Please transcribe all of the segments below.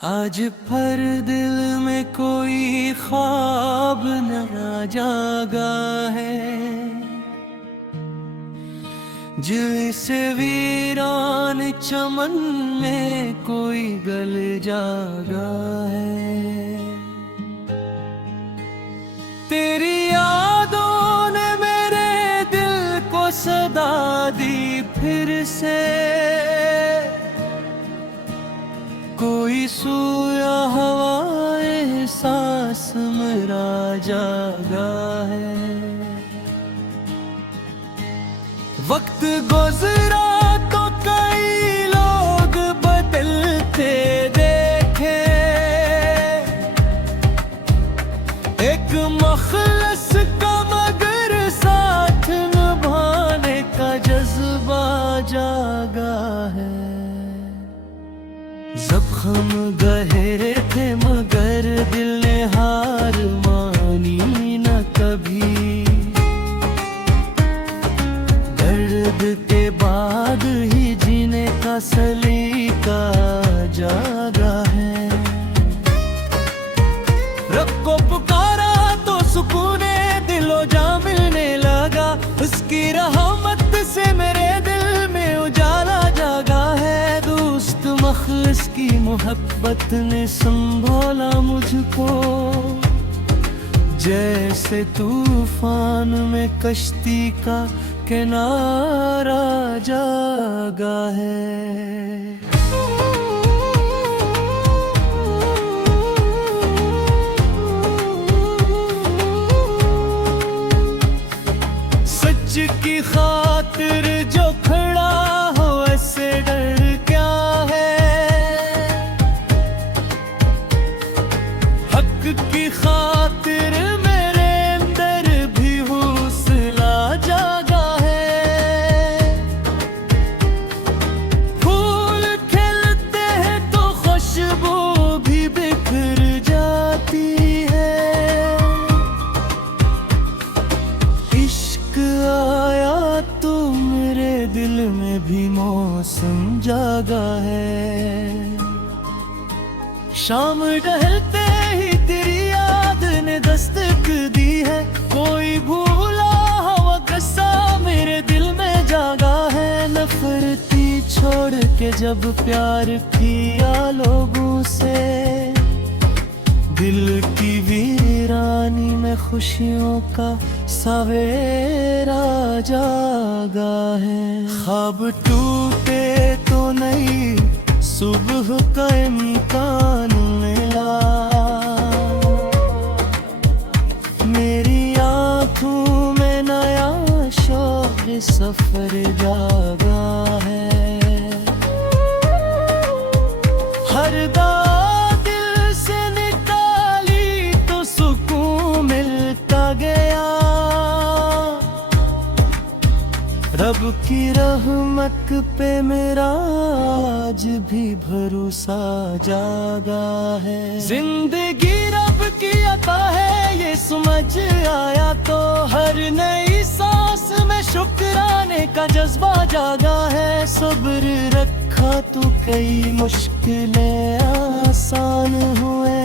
आज पर दिल में कोई ख्वाब नया जागा है, जिसे वीरान चमन में कोई गल जागा है। तेरी यादों ने मेरे दिल को सदा दी फिर से, कोई सोया हवाए सांस मेरा जागा है। वक्त गुजरा तो कई लोग बदलते देखे, एक मखलस का मगर साथ निभाने का जज्बा जागा है। जख्म गहरे थे मगर दिल ने हार मानी न कभी, दर्द के बाद ही जीने का सलीका जागा है। रब को पुकारा तो सुकूने दिलो जा मिलने लगा, उसकी रहमत से मेरे दिल में उजाला जागा है। दोस्त मखलिस की मोहब्बत ने संभाला मुझको, जैसे तूफान में कश्ती का किनारा जागा है। सच की खातिर जो खड़ा हो ऐसे डर क्या है, हक की खातिर मेरे अंदर भी हौसला जागा है। फूल खिलते हैं तो खुशबू भी बिखर जाती है, इश्क आया तो मेरे दिल में भी मौसम जागा है। शाम ढलते ही तेरी याद ने दस्तक दी है, कोई भूला हुआ किस्सा मेरे दिल में जागा है। नफरती छोड़ के जब प्यार किया लोगों से, दिल की वीरानी में खुशियों का सवेरा जागा है। ख्वाब टूटे तो नई सुबह का इम्कान मिला, मेरी आँखों में नया शौक सफर जागा है। हर दिल से निकाली तो सुकून मिलता गया, रब की रहमत पे मेरा आज भी भरोसा जागा है। जिंदगी रब की अता है ये समझ आया तो, हर नई सांस में शुक्राने का जज्बा जागा है। सब्र रखा तो कई मुश्किलें आसान हुए,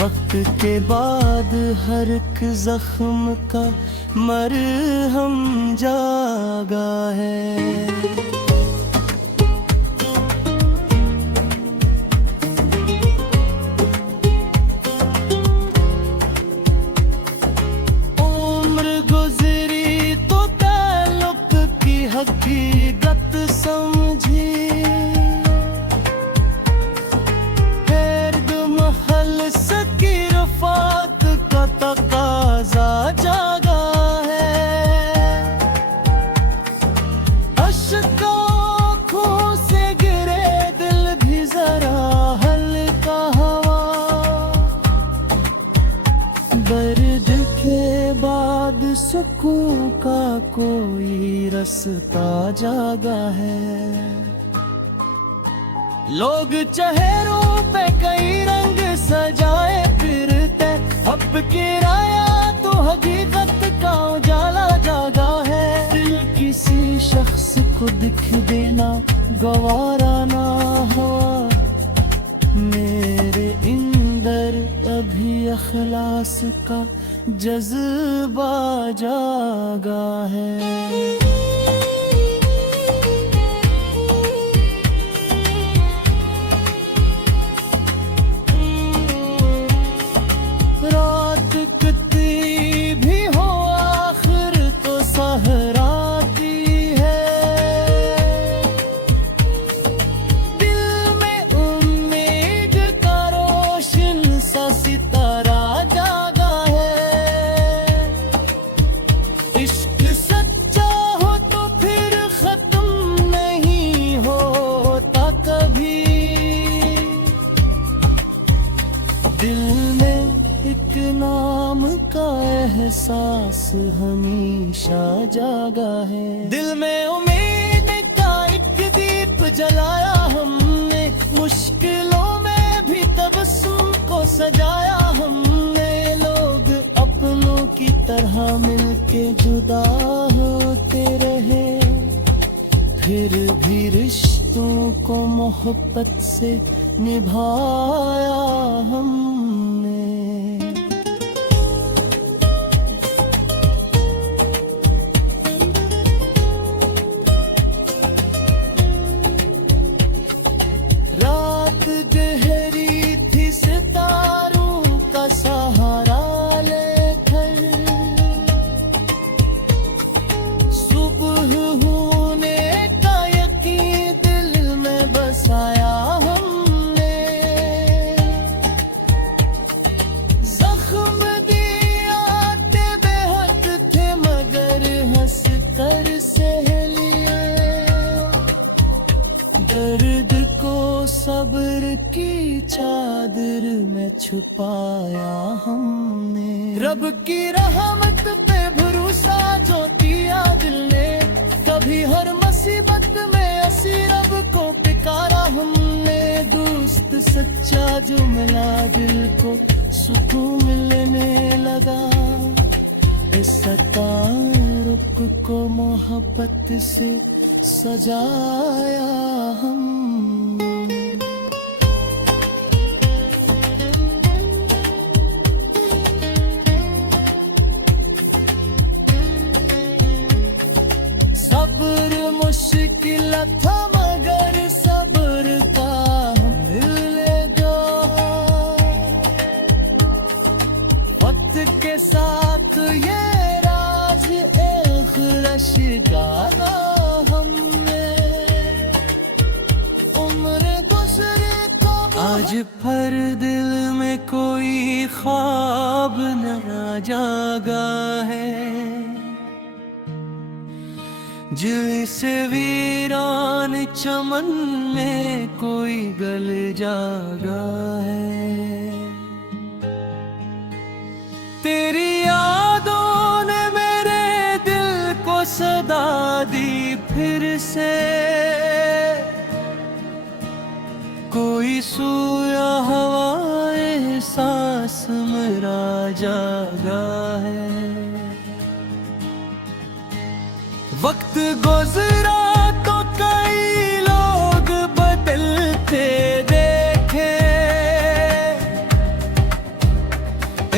वक्त के बाद हर एक जख्म का मरहम जागा है। उम्र गुजरी तो ताल्लुक की हकीकत समझी, की रफ़ात का तकाज़ा जागा है। अश्कों से गिरे दिल भी जरा हल्का हवा, दर्द के बाद सुकून का कोई रास्ता जागा है। लोग चेहरों पे कई रंग सजाए फिरते, अब किराया तो हकीकत का उजाला जागा है। दिल किसी शख्स को दिख देना गवारा ना हुआ, इखलास का जज्बा जागा है। रात कितनी भी हो आखिर तो सहराती है। दिल में उम्मीद का रोशन सा सितारा जागा है। इश्क सच्चा हो तो फिर खत्म नहीं होता कभी। दिल में एक नाम का एहसास हमेशा जागा है। दिल में उम्मीद का एक दीप जलाया हमने, मुश्किलों में भी तबस्सुम को सजाया हमने। लोग अपनों की तरह मिलके जुदा होते रहे, फिर भी रिश्तों को मोहब्बत से निभाया हमने। रात गहरी थी सितारों का सहारा लेकर, सुबह होने का यकीन दिल में बसाया हमने। जख्म दिया बेहद थे मगर हंस कर सह लिए। दर्द को सब्र की चादर में छुपाया हमने। रब की रहमत पे भरोसा जो दिया दिल ने, कभी हर मुसीबत में असी रब को पुकारा हमने। दोस्त सच्चा जो मिला दिल को सुकून मिलने लगा। इस तारुक को मोहब्बत से सजाया हमने। सब्र मुश्किल था मगर सब्र का मिलेगा। वक्त के साथ ये राज एक रश्गारा हमने। उम्र गुजरे को आज पर दिल में कोई ख्वाब नया जागा है। जिसे वीरान चमन में कोई गल जागा है। तेरी यादों ने मेरे दिल को सदा दी फिर से। कोई सूया हवाए सांस मेरा जागा है। वक्त गुजरा तो कई लोग बदलते देखे।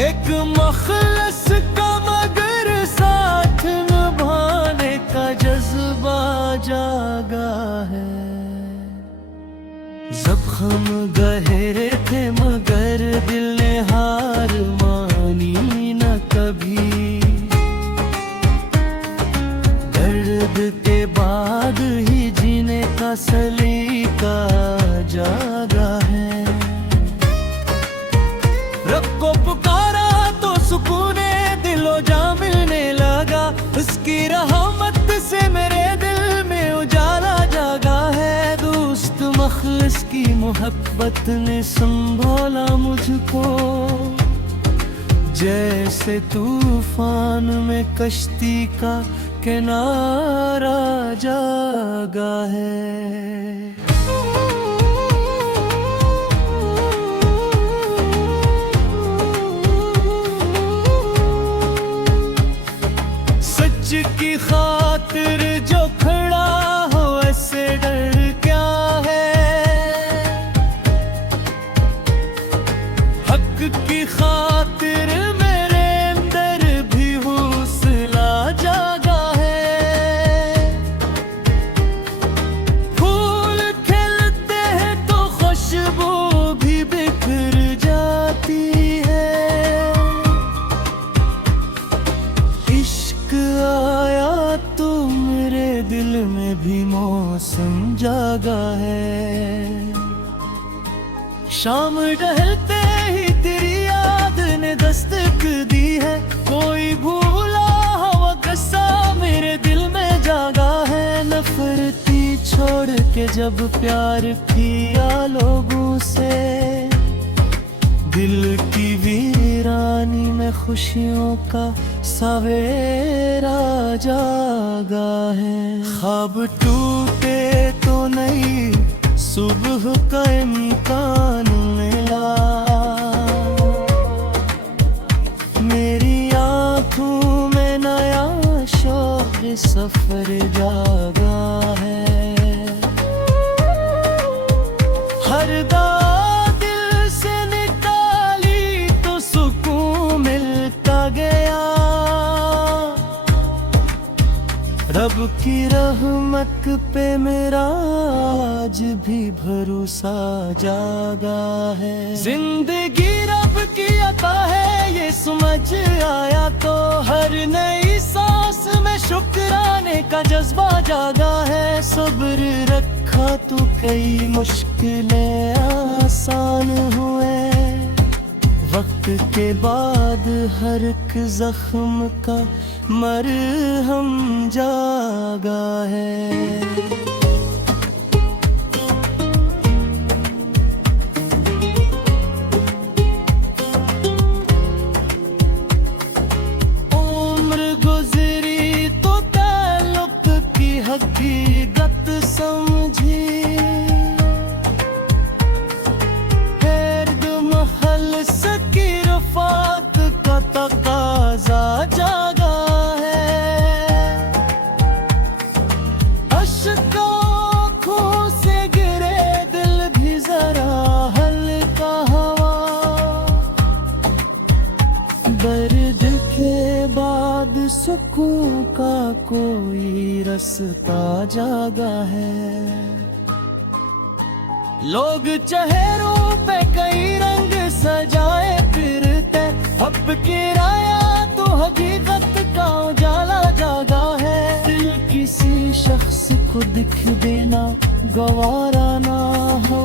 एक मखलस का मगर साथ निभाने का जज्बा जागा है। जख्म गहरे थे मगर दिल ने हार मानी न कभी। दर्द के बाद ही जीने का सलीका जागा है। रब को पुकारा तो सुकूने दिलो जा मिलने लगा। उसकी रहमत से मेरे दिल में उजाला जागा है। दोस्त मखलिस की मोहब्बत ने संभाला मुझको। जैसे तूफान में कश्ती का किनारा जागा है। सच की खातिर जो खड़ा हो ऐसे डर क्या है। हक की खातिर शाम ढलते ही तेरी याद ने दस्तक दी है, कोई भूला हवा कसा मेरे दिल में जागा है। नफरती छोड़ के जब प्यार किया लोगों से, दिल की वीरानी में खुशियों का सवेरा जागा है। ख्वाब टूटे तो नई सुबह का इम्कान मिला, मेरी आँखों में नया शौक सफर जागा है। हर दिल से निकाली तो सुकून मिलता गया, रब की रहमत पे मेरा आज भी भरोसा जागा है। जिंदगी रब की अता है ये समझ आया तो, हर नई सांस में शुक्राने का जज्बा जागा है। सब्र रखा तो कई मुश्किलें आसान हुए, वक्त के बाद हर एक जख्म का मरहम जागा है। उम्र गुजरी तो ताल्लुक की हकीकत समझी, महल सकी रफात का तकाजा जागा है। अश्कों से गिरे दिल भी जरा हल्का हवा, दर्द के बाद सुकून का कोई रास्ता जागा है। लोग चेहरों पे कई रंग सजाए फिरते, अब किराया तो हकीकत का उजाला जागा है। दिल किसी शख्स को दिख देना गवारा ना हो,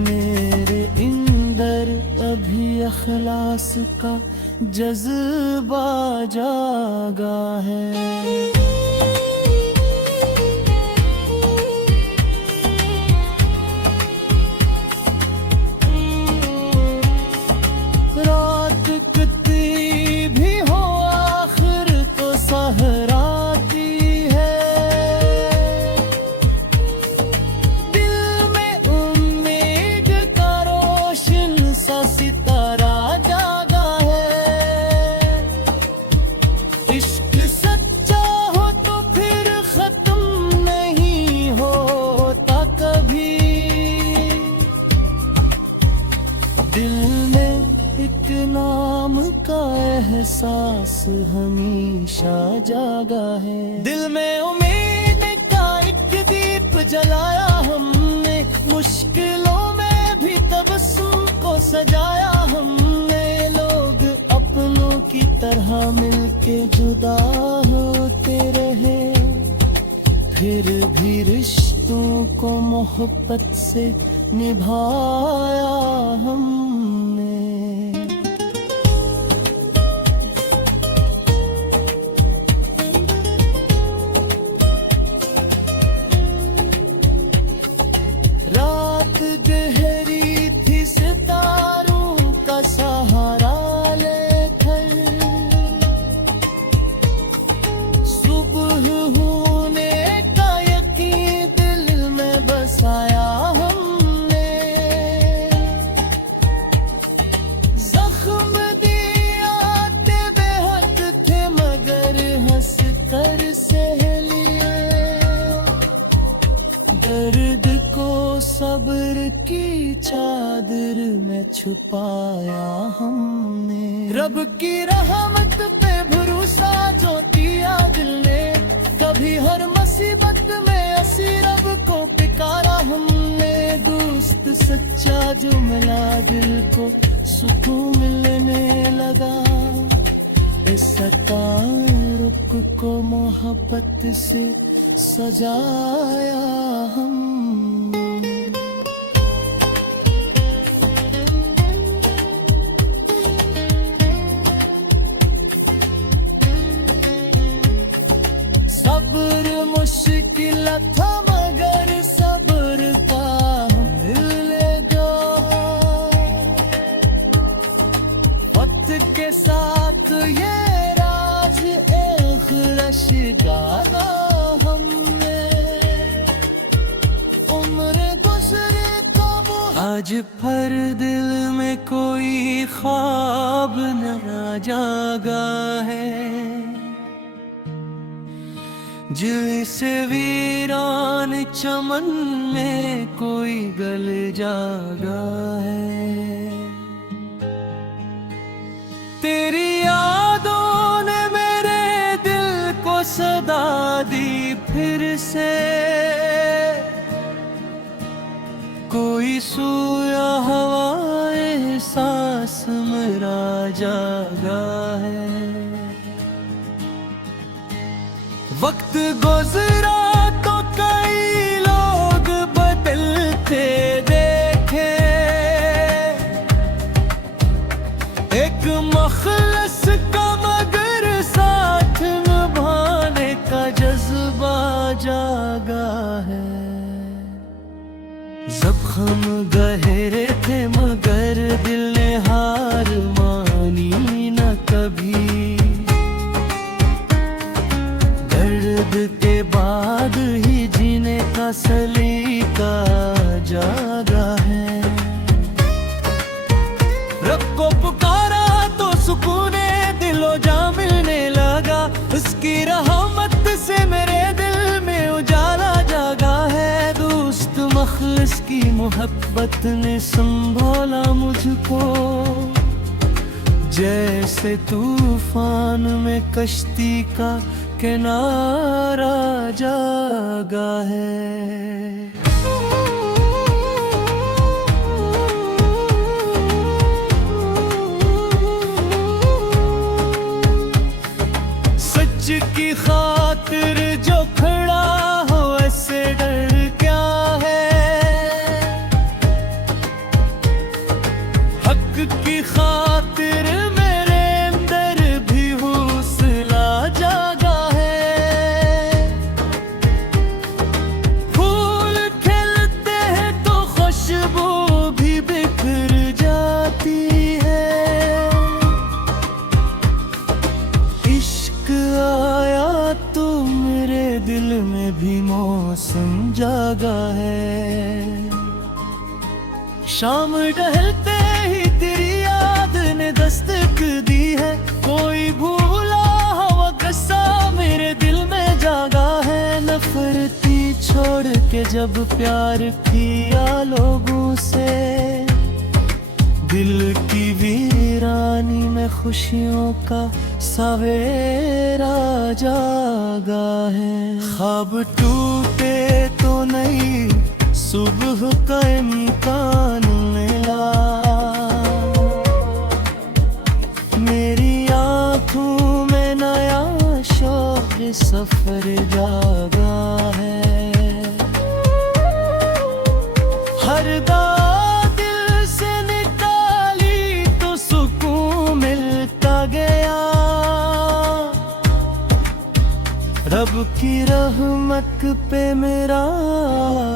मेरे अंदर अभी अखलास का जज्बा जागा है। दिल में एक नाम का एहसास हमेशा जागा है। दिल में उम्मीद का एक दीप जलाया हमने, मुश्किलों में भी तबस्सुम को सजाया हमने। लोग अपनों की तरह मिलके जुदा होते रहे, फिर भी रिश्तों को मोहब्बत से निभाया हमने। रात गहरी थी सितारों का सहारा लेकर, सुबह होने का यकीन दिल में बसाया हमने। जख्म दिया ते बेहद थे मगर हंस कर सह लिए, दर्द को सब्र की चादर में छुपाया हमने। रब की रहमत पे भरोसा जो दिया दिल ने, कभी हर मुसीबत में असी रब को पुकारा हमने। दोस्त सच्चा जो मिला दिल को सुकून मिलने लगा, इस तारुक को मोहब्बत से सजाया हम। गाना हमने, उम्र गुजरे कब आज पर दिल में कोई ख्वाब नया जागा है, जिसे वीरान चमन में कोई गल जागा है। तेरी यादों ने मेरे दिल को सदा दी फिर से, कोई सूया हवाए सांस मेरा जागा है। वक्त गुजरा तो कई लोग बदलते देखे, एक मखलस का मगर साथ निभाने का जज्बा जागा है। जख्म गहरे थे मगर दिल ने हार मानी न कभी, के बाद ही जीने का सलीका जागा है। रब को पुकारा तो सुकूने दिलो जा मिलने लगा, उसकी रहमत से मेरे दिल में उजाला जागा है। दोस्त मखलिस की मोहब्बत ने संभाला मुझको, जैसे तूफान में कश्ती का किनारा जागा है। सच की खातिर जो खड़ा हो ऐसे डर क्या है, हक की खातिर मेरे अंदर भी हौसला जागा है। फूल खिलते हैं तो खुशबू भी बिखर जाती है, इश्क आया तो मेरे दिल में भी मौसम जागा है। शाम ढलते ही तेरी याद ने दस्तक दी है, कोई भूला हुआ किस्सा मेरे दिल में जागा है। नफरती छोड़ के जब प्यार किया लोगों से, दिल की वीरानी में खुशियों का सवेरा जागा है। ख्वाब टूटे तो नहीं सुबह का इम्कान मिला, मेरी आँखों में नया शौक सफर जागा है। हर दिल से निकाली तो सुकून मिलता गया, रब की रहमत पे मेरा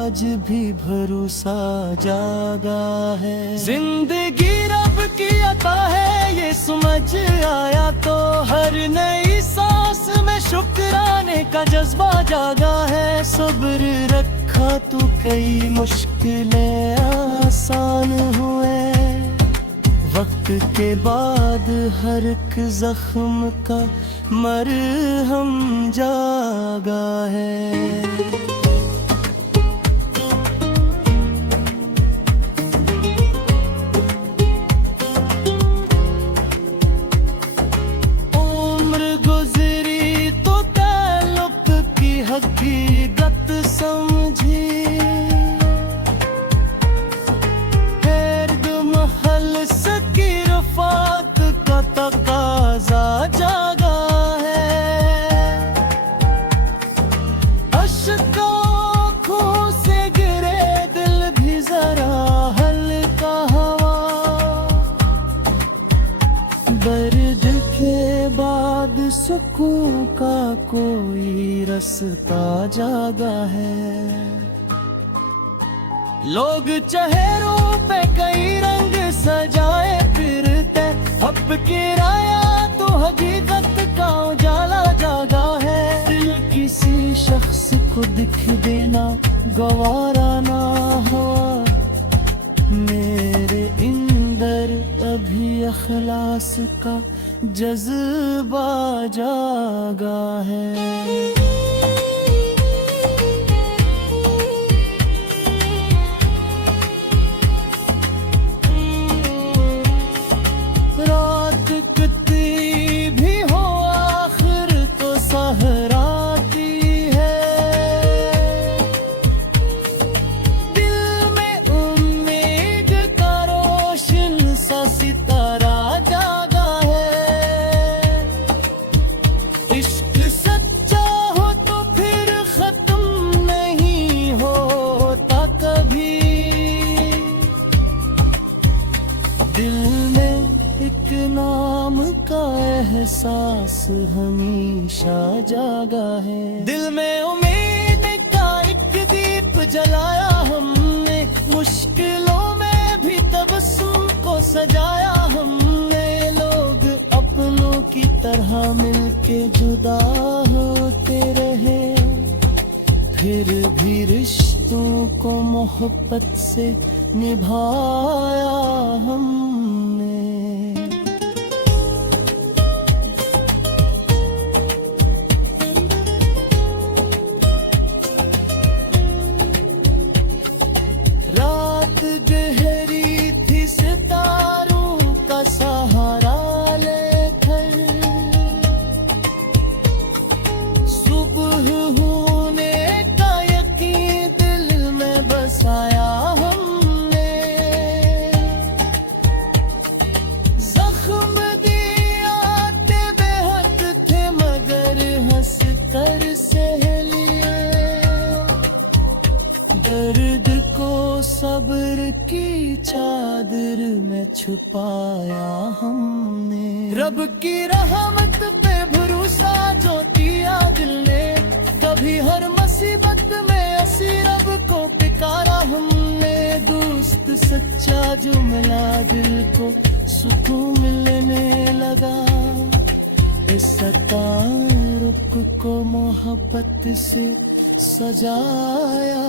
आज भी भरोसा जागा है। जिंदगी रब की अता है ये समझ आया तो, हर नई सांस में शुक्राने का जज्बा जागा है। सब्र रखा तो कई मुश्किलें आसान हुए, वक्त के बाद हर एक जख्म का मरहम जागा है। हकीकत समझी, गर्द महल की रफ़ात का तकाज़ा जागा है। अश्कों से गिरे दिल भी जरा हल्का हवा, दर्द के बाद सुकून का कोई रास्ता जागा है। लोग चेहरों पे कई रंग सजाए फिरते, अब किराया तो हकीकत का उजाला जागा है। को दिख देना गवारा ना हुआ। मेरे अंदर अभी अखलास का जज्बा जागा है। रात कितनी भी हो आखिर तो सहराती है। दिल में उम्मीद का रोशन सा सितारा जागा है। इश्क सच्चा हो तो फिर खत्म नहीं होता कभी। दिल में एक नाम का एहसास हमेशा जागा है। दिल में उम्मीद का एक दीप जलाया हमने। मुश्किलों में भी तबस्सुम को सजाया हमने। लोग अपनों की तरह मिलके जुदा होते रहे, फिर भी रिश्तों को मोहब्बत से निभाया हमने। रात गहरी थी सितारों का सहारा लेकर। सुबह होने का यकीन दिल में बसाया हमने। जख्म दिया ते बेहद थे मगर हंस कर सह लिए। दर्द को सब्र की चादर में छुपाया हमने। रब की रहमत पे भरोसा जो दिया दिल ने। कभी हर मुसीबत में असी रब को पुकारा हमने। दोस्त सच्चा जो मिला दिल को सुकून मिलने लगा। इस तारुक को मोहब्बत से सजाया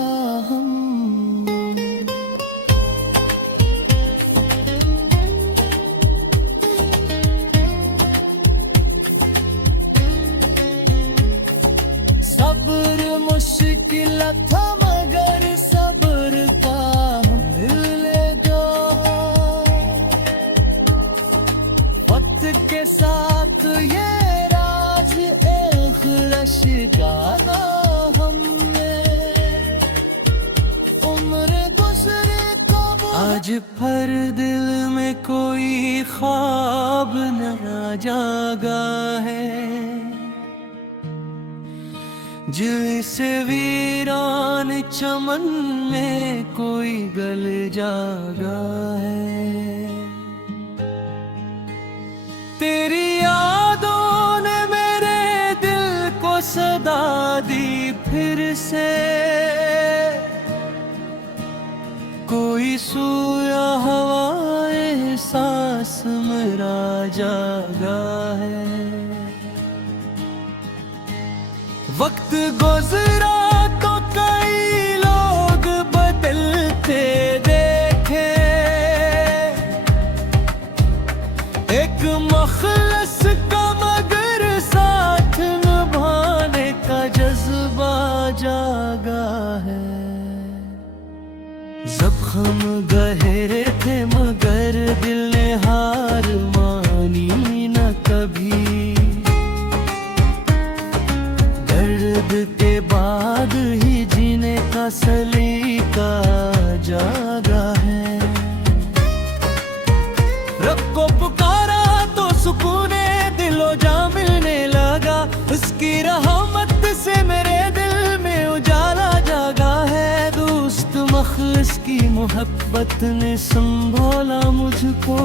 हमने। सब्र मुश्किल था मगर सब्र का मिले दो। वक्त के साथ ये राज एक रश्गाना हमने। उम्र गुजरे कब आज पर दिल में कोई ख्वाब न जागा है। जैसे वीरान चमन में कोई गल जागा है। तेरी यादों ने मेरे दिल को सदा दी फिर से। कोई सोया हवाए सांस मेरा जागा है। वक्त गुजरा तो कई लोग बदलते देखे। एक मखलस का मगर साथ निभाने का जज्बा जागा है। जख्म गहरे थे मगर दिल ने हार मानी न कभी। दर्द के बाद ही जीने का सलीका जागा है। रब को पुकारा तो सुकूने दिलो जा मिलने लगा। उसकी रहमत से मेरे दिल में उजाला जागा है। दोस्त मखलस की मोहब्बत ने संभाला मुझको।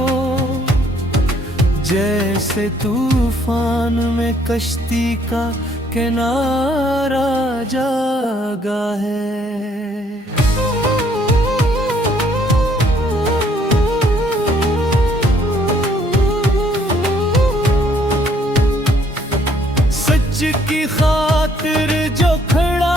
जैसे तूफान में कश्ती का किनारा जागा है। सच की खातिर जो खड़ा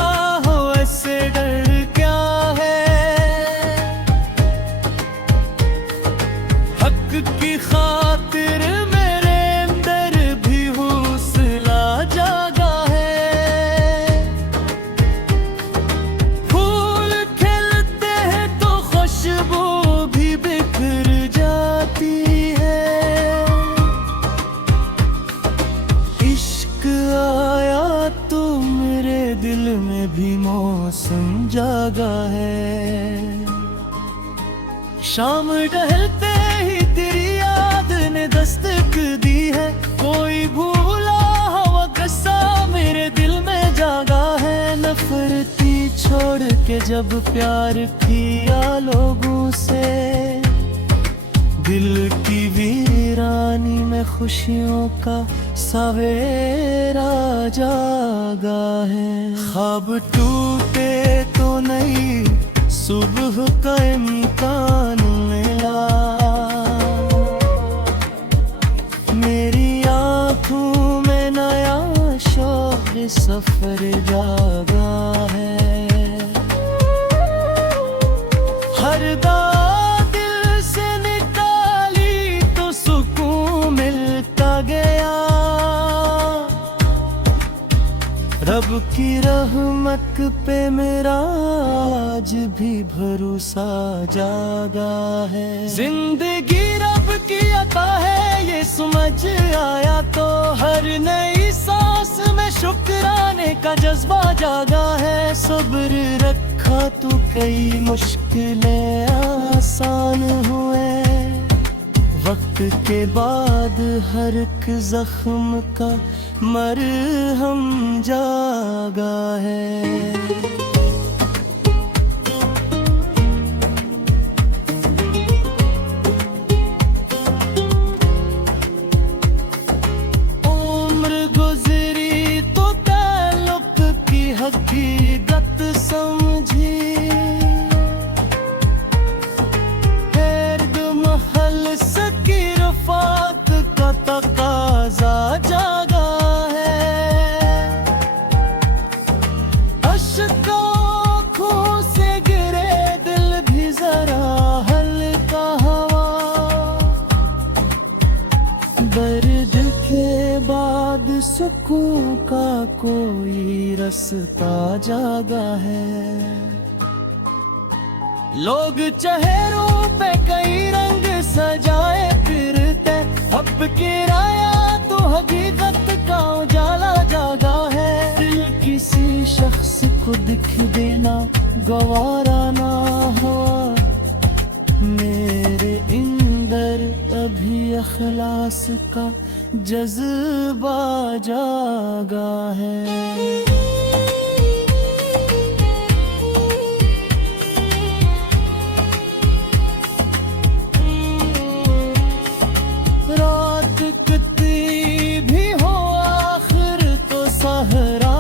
की खातिर मेरे अंदर भी हौसला जागा है। फूल खिलते हैं तो खुशबू भी बिखर जाती है। इश्क आया तो मेरे दिल में भी मौसम जागा है। शाम ढलते ही तेरी याद ने दस्तक दी है। कोई भूला हुआ किस्सा मेरे दिल में जागा है। नफरती छोड़ के जब प्यार किया लोगों से, दिल की वीरानी में खुशियों का सवेरा जागा है। ख्वाब टूटे तो नहीं सुबह का इम्कान मिला। मेरी आँखों में नया शौक सफर जागा है। हर दिल से निकाली तो सुकून मिलता गया। रब की रहमत पे मेरा आज भी भरोसा जागा है। जिंदगी रब की अता है ये समझ आया तो हर नई सांस में शुक्राने का जज्बा जागा है। सब्र रखा तो कई मुश्किलें आसान हुए। वक्त के बाद हर एक जख्म का मरहम जागा है। उम्र गुजरी तो ताल्लुक की हकीकत समझी। गर्द महल सकी रफात का तकाजा जागा। दर्द के बाद सुकून का कोई रास्ता जागा है। लोग चेहरों पे कई रंग सजाए फिरते, अब किराया तो हकीकत का उजाला जागा है। दिल किसी शख्स को दिख देना गवारा ना हो। मेरे अंदर अभी अखलास का जज्बा जागा है। रात कितनी भी हो आखिर तो सहरा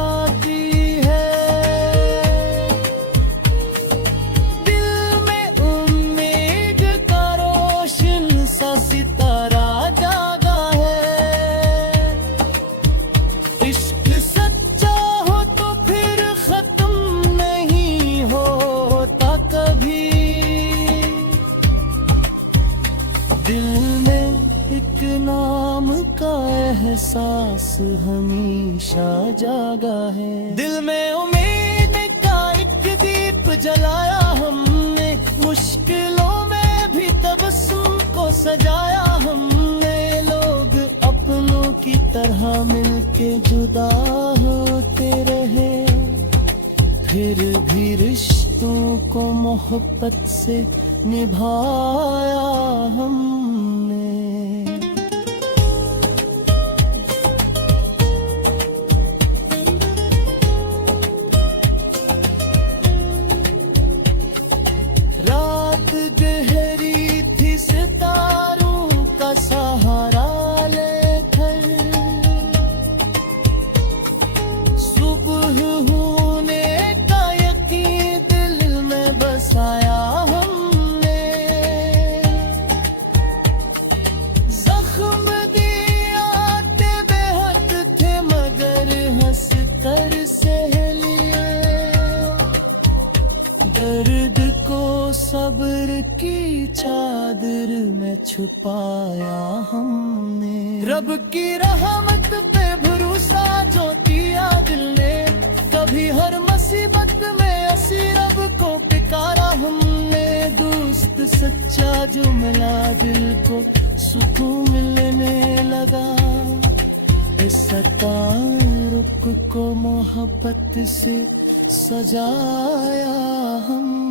नाम का एहसास हमेशा जागा है। दिल में उम्मीद का एक दीप जलाया हमने, मुश्किलों में भी तबस्सुम को सजाया हमने। लोग अपनों की तरह मिलके जुदा होते रहे, फिर भी रिश्तों को मोहब्बत से निभाया हमने। रात गहरी थी सितारों का सहारा लेकर, सुबह होने का यकीन दिल में बसाया हमने। में छुपाया हमने। रब की रहमत पे भरोसा जो दिया दिल ने, कभी हर मुसीबत में असी रब को पुकारा हमने। दोस्त सच्चा जो मिला दिल को सुकून मिलने लगा। इस तारुक को मोहब्बत से सजाया हम